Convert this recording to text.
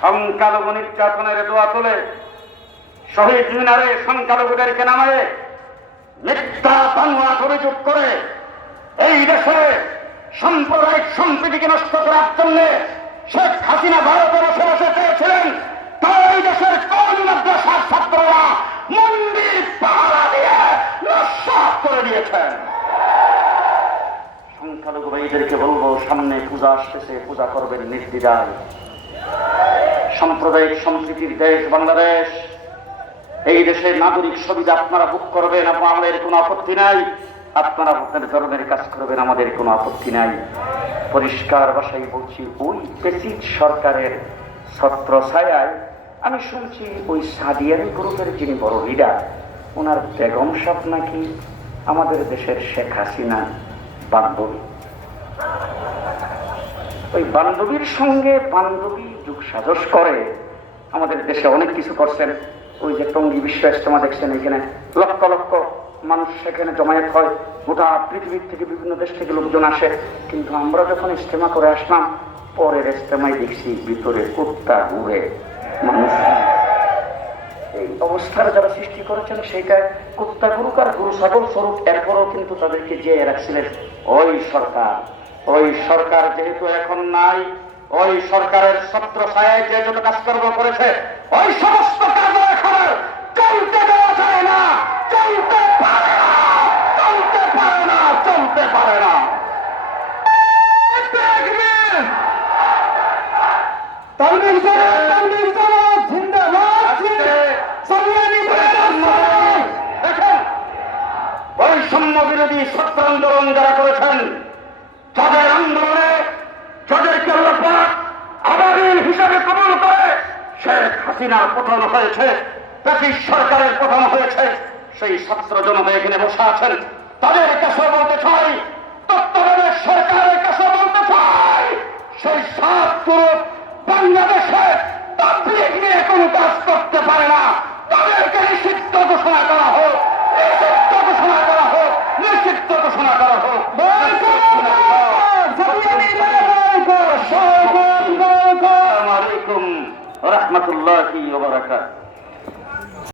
সংখ্যালঘু নির্যাতনের দোয়া তুলে শহীদ মিনারে সংখ্যালঘুদেরকে নামায় মিথ্যা বানোয়াট অভিযোগ করে এই দেশে সাম্প্রদায়িক সম্প্রীতিকে নষ্ট করার জন্য শেখ হাসিনা ভারতে বসে বসে চেয়েছিলেন। তাই এই দেশের কওমি মাদ্রাসার ছাত্ররা মন্দির পাহারা দিয়ে নস্যাৎ করে দিয়েছেন। সংখ্যালঘু ভাইদেরকে বলবো, সামনে পূজা আসতেছে, পূজা করবেন নির্দ্বিধায়। সাম্প্রদায়িক সম্প্রীতির দেশ বাংলাদেশ, এই দেশের নাগরিক সুবিধা আপনারা ভোগ করবেন, আমাদের কোনো আপত্তি নাই। আপনারা আপনাদের ধরনের কাজ করবেন, আমাদের কোনো আপত্তি নাই। পরিষ্কার ভাষায় বলছি, ওই প্রেসিড সরকারের ছত্র ছায়ায় আমি শুনছি ওই সাদিয়ানি গ্রুপের যিনি বড় লিডার, ওনার বেগম সাহেব নাকি আমাদের দেশের শেখ হাসিনা বান্ধবী। ওই বান্ধবীর সঙ্গে বান্ধবী যুগ সাজস করে আমাদের দেশে অনেক কিছু করছেন। ওই যে টঙ্গী বিশ্ব ইজতেমা দেখছেন, এখানে লক্ষ লক্ষ মানুষ সেখানে জমায়েত হয়, গোটা পৃথিবীর থেকে বিভিন্ন দেশ থেকে লোকজন আসে। কিন্তু আমরা যখন ইজতেমা করে আসলাম, পরের ইজতেমায় দেখছি ভিতরে কুত্তা ঘুরে মানুষ। এই অবস্থার যারা সৃষ্টি করেছেন সেইটা কুত্তা গুরুক আর গুরু ছাগল স্বরূপ, এরপরও কিন্তু তাদেরকে জিয়ে রাখছিলেন ওই সরকার। ওই সরকার যেহেতু এখন নাই, ওই সরকারের ছত্র ছায়ায় যে যত কাজকর্ম করেছে, ওই সমস্ত কাজ এখন চলতে দেওয়া যায় না, চলতে পারে না, চলতে পারে না, চলতে পারে না। বৈষম্য বিরোধী ছাত্র আন্দোলন যারা করেছেন, যাদের আন্দোলনে যাদেরকে আবাবিল হিসাবে কবুল করে শেখ হাসিনার পতন হয়েছে, ব্রিটিশ সরকারের পতন হয়েছে, সেই ছাত্র জনতা এখানে বসে আছেন। তাদের কাছে বলতে চাই, তত্ত্বাবধায়ক সরকারের কাছে বলতে চাই, সেই সাত গ্রুপ বাংলাদেশে তাবলীগ নিয়ে কোনো কাজ করতে পারে না। তাদেরকে নিষিদ্ধ ঘোষণা করা হোক, নিষিদ্ধ ঘোষণা করা হোক, নিষিদ্ধ ঘোষণা করা হোক। আসসালামু আলাইকুম ওয়া রাহমাতুল্লাহি ওয়া বারাকাতুহু।